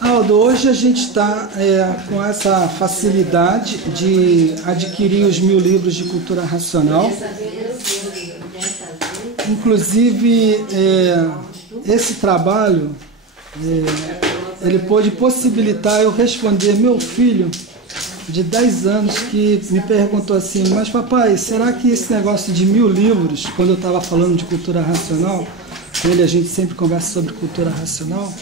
Aldo, hoje a gente está com essa facilidade de adquirir os 1000 livros de cultura racional. Inclusive, esse trabalho, ele pôde possibilitar eu responder meu filho de 10 anos que me perguntou assim: mas papai, será que esse negócio de 1000 livros, quando eu estava falando de cultura racional, com ele a gente sempre conversa sobre cultura racional,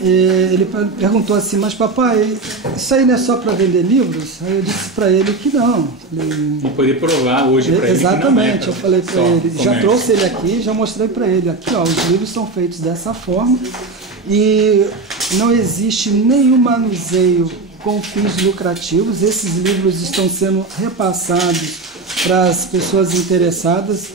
ele perguntou assim: mas papai, isso aí não é só para vender livros? Aí eu disse para ele que não. E poder provar hoje para ele. Exatamente, que não é eu falei para ele, comércio. já trouxe ele aqui, já mostrei para ele, aqui ó, os livros são feitos dessa forma e não existe nenhum manuseio com fins lucrativos. Esses livros estão sendo repassados para as pessoas interessadas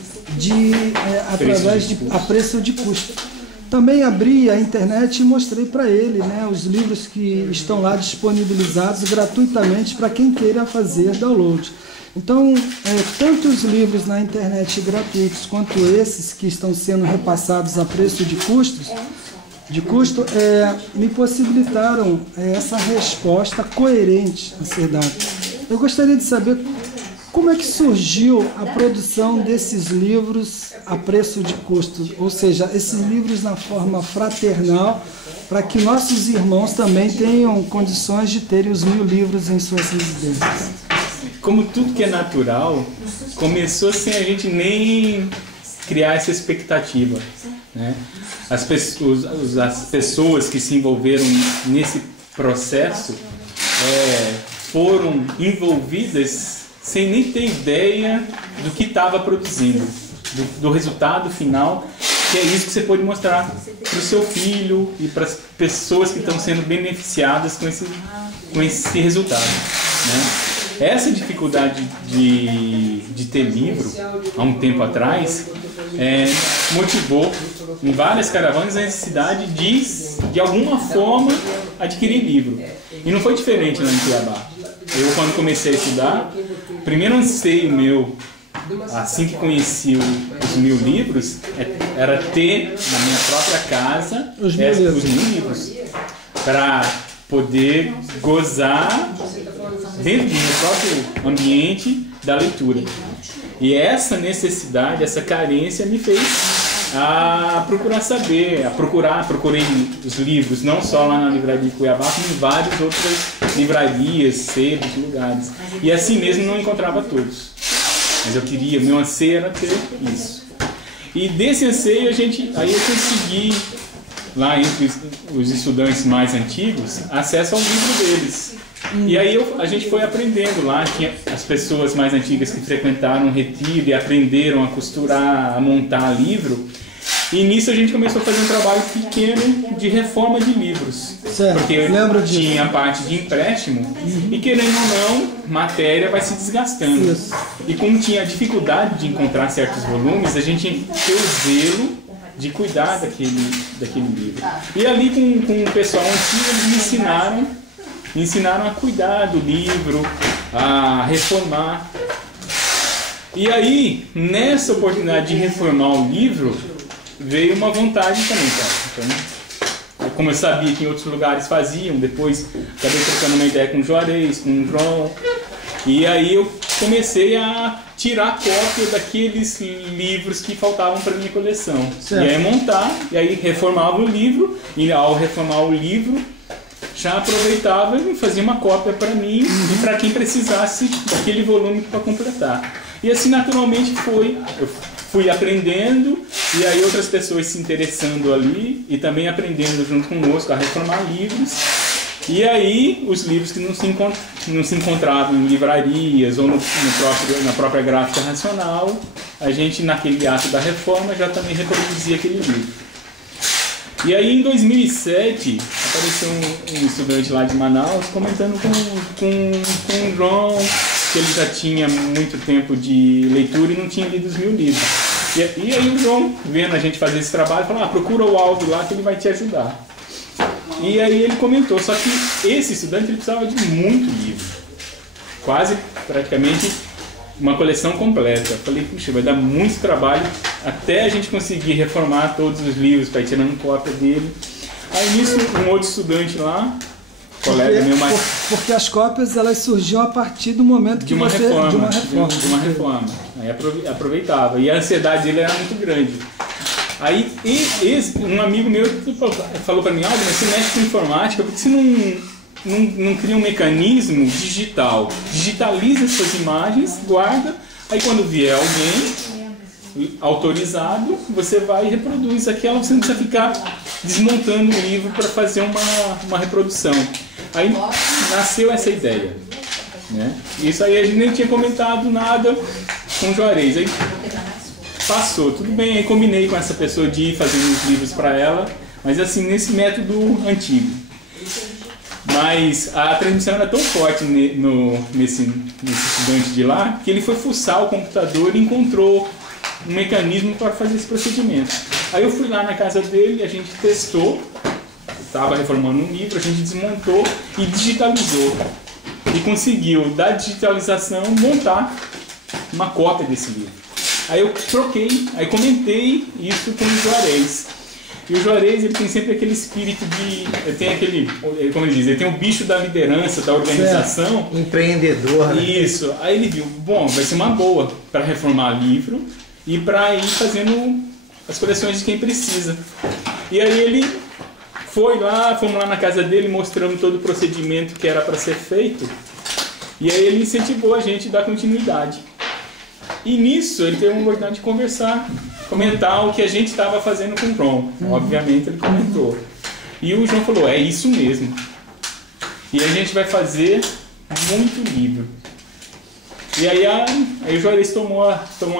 através de a preço de custo. Também abri a internet e mostrei para ele, né, os livros que estão lá disponibilizados gratuitamente para quem queira fazer download. Então, tanto os livros na internet gratuitos quanto esses que estão sendo repassados a preço de custo, me possibilitaram essa resposta coerente a ser dada. Eu gostaria de saber como é que surgiu a produção desses livros a preço de custo, ou seja, esses livros na forma fraternal, para que nossos irmãos também tenham condições de terem os 1000 livros em suas residências. Como tudo que é natural, começou sem a gente nem criar essa expectativa, né? As pessoas que se envolveram nesse processo foram envolvidas sem nem ter ideia do que estava produzindo, do resultado final, que é isso que você pode mostrar para o seu filho e para as pessoas que estão sendo beneficiadas com esse resultado, né? Essa dificuldade de ter livro, há um tempo atrás, motivou em várias caravanas a necessidade de alguma forma adquirir livro. E não foi diferente lá em Cuiabá. Eu, quando comecei a estudar, o primeiro anseio meu, assim que conheci os 1000 livros, era ter na minha própria casa os 1000 livros, para poder gozar dentro do meu próprio ambiente da leitura. E essa necessidade, essa carência me fez a procurar saber, procurei os livros, não só lá na livraria de Cuiabá, como em várias outras livrarias, sebos, lugares. E assim mesmo não encontrava todos. Mas eu queria, meu anseio era ter isso. E desse anseio aí eu consegui, lá entre os estudantes mais antigos, acesso ao livro deles. E aí a gente foi aprendendo lá, tinha as pessoas mais antigas que frequentaram o retiro e aprenderam a costurar, a montar livro. E nisso a gente começou a fazer um trabalho pequeno de reforma de livros. Certo, porque tinha a parte de empréstimo e, querendo ou não, matéria vai se desgastando. Isso. E como tinha dificuldade de encontrar certos volumes, a gente tinha que ter o zelo de cuidar daquele livro. E ali com o pessoal antigo, eles me ensinaram a cuidar do livro, a reformar. E aí, nessa oportunidade de reformar o livro, veio uma vontade também, cara. Então, como eu sabia que em outros lugares faziam, depois acabei trocando uma ideia com o Juarez, com o João, e aí eu comecei a tirar cópia daqueles livros que faltavam para minha coleção. Certo. E aí montar, e aí reformava o livro, e ao reformar o livro, já aproveitava e fazia uma cópia para mim e para quem precisasse daquele volume para completar. E assim naturalmente eu fui aprendendo, e aí outras pessoas se interessando ali e também aprendendo junto conosco a reformar livros. E aí os livros que não se encontravam em livrarias ou na própria gráfica racional, a gente naquele ato da reforma já também reproduzia aquele livro. E aí em 2007 apareceu um estudante lá de Manaus comentando com o João que ele já tinha muito tempo de leitura e não tinha lido os 1000 livros. E aí o João, vendo a gente fazer esse trabalho, falou: procura o Aldo lá que ele vai te ajudar. E aí ele comentou, só que esse estudante ele precisava de muito livro, quase praticamente uma coleção completa. Eu falei: puxa, vai dar muito trabalho até a gente conseguir reformar todos os livros para ir tirando cópia dele. Aí nisso, um outro estudante lá, colega meu mais... Porque as cópias, elas surgiam a partir do momento de uma reforma. Aí aproveitava. E a ansiedade dele era muito grande. Aí um amigo meu falou para mim, olha, mas você mexe com informática, por que você não cria um mecanismo digital? Digitaliza suas imagens, guarda, aí quando vier alguém autorizado, você vai e reproduz aquela, você não precisa ficar desmontando o livro para fazer uma reprodução. Aí nasceu essa ideia, né? Isso aí a gente nem tinha comentado nada com o Juarez. Aí passou, tudo bem, aí combinei com essa pessoa de ir fazer os livros para ela, mas assim, nesse método antigo. Mas a transmissão era tão forte nesse estudante de lá, que ele foi fuçar o computador e encontrou um mecanismo para fazer esse procedimento. Aí eu fui lá na casa dele, a gente testou, estava reformando um livro, a gente desmontou e digitalizou. E conseguiu, da digitalização, montar uma cópia desse livro. Aí eu troquei, aí comentei isso com o Juarez. E o Juarez, ele tem sempre aquele espírito de... Ele tem aquele, como ele diz, ele tem o bicho da liderança, da organização. Empreendedor, né? Isso. Aí ele viu, bom, vai ser uma boa para reformar livro e para ir fazendo as coleções de quem precisa. E aí ele foi lá, fomos lá na casa dele, mostrando todo o procedimento que era para ser feito. E aí ele incentivou a gente a dar continuidade. E nisso ele teve uma oportunidade de conversar, comentar o que a gente estava fazendo com o João. Obviamente ele comentou. E o João falou, é isso mesmo. E a gente vai fazer muito livro. E aí o Juarez tomou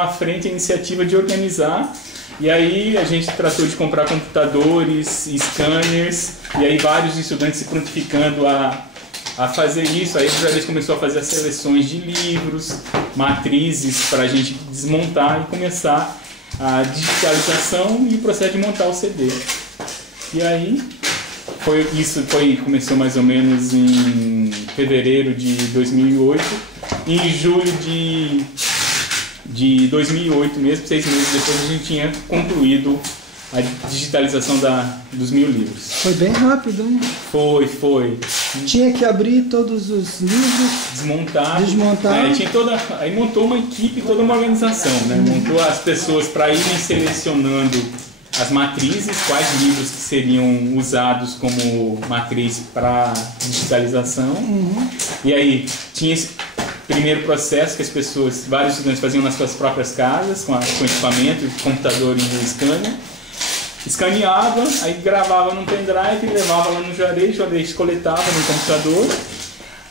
à frente a iniciativa de organizar. E aí a gente tratou de comprar computadores, scanners, e aí vários estudantes se prontificando a fazer isso. Aí o Juarez começou a fazer as seleções de livros, matrizes para a gente desmontar e começar a digitalização e o processo de montar o CD. E aí começou mais ou menos em fevereiro de 2008. E em julho de 2008 mesmo, 6 meses depois, a gente tinha concluído a digitalização dos 1000 livros. Foi bem rápido, hein? Foi. Tinha que abrir todos os livros, desmontar. Aí montou uma equipe, toda uma organização, né? Montou as pessoas para irem selecionando as matrizes, quais livros que seriam usados como matriz para digitalização. E aí tinha esse primeiro processo que vários estudantes faziam nas suas próprias casas, com equipamento, computador e scanner. Escaneava, aí gravava num pendrive, levava lá no Juarez coletava no computador.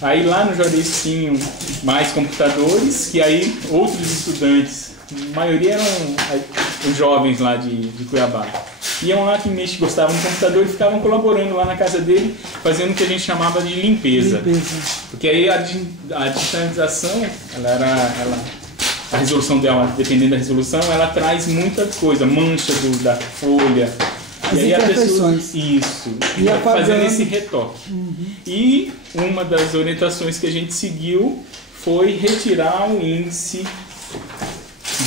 Aí lá no Juarez tinham mais computadores, que aí outros estudantes, a maioria eram os jovens lá de Cuiabá, iam lá que gostavam do computador e ficavam colaborando lá na casa dele, fazendo o que a gente chamava de limpeza. Porque aí a digitalização, a resolução dela, dependendo da resolução, ela traz muita coisa, mancha da folha. As imperfeições. Ia fazendo esse retoque. E uma das orientações que a gente seguiu foi retirar o índice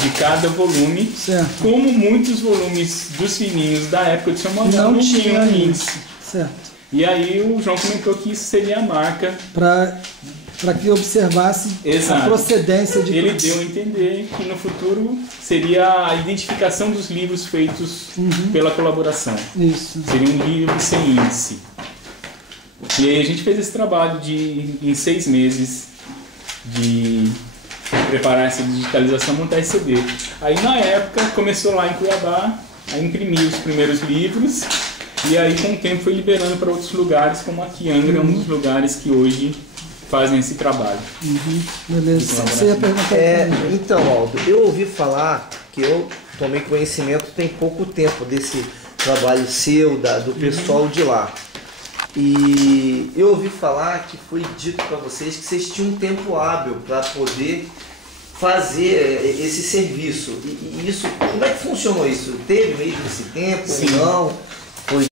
de cada volume, certo. Como muitos volumes dos fininhos da época de São Manuel não tinham índice. Certo. E aí o João comentou que isso seria a marca para que observasse a procedência de... Ele deu a entender que no futuro seria a identificação dos livros feitos pela colaboração. Isso. Seria um livro sem índice. E aí a gente fez esse trabalho em 6 meses de preparar essa digitalização, montar esse CD. Aí na época começou lá em Cuiabá a imprimir os primeiros livros e aí com o tempo foi liberando para outros lugares, como aqui Angra, um dos lugares que hoje fazem esse trabalho. Beleza. Você ia perguntar então, Aldo, eu ouvi falar que eu tomei conhecimento tem pouco tempo desse trabalho seu, do pessoal de lá. E eu ouvi falar que foi dito para vocês que vocês tinham um tempo hábil para poder fazer esse serviço. E isso, como é que funcionou isso? Teve mesmo esse tempo ou não?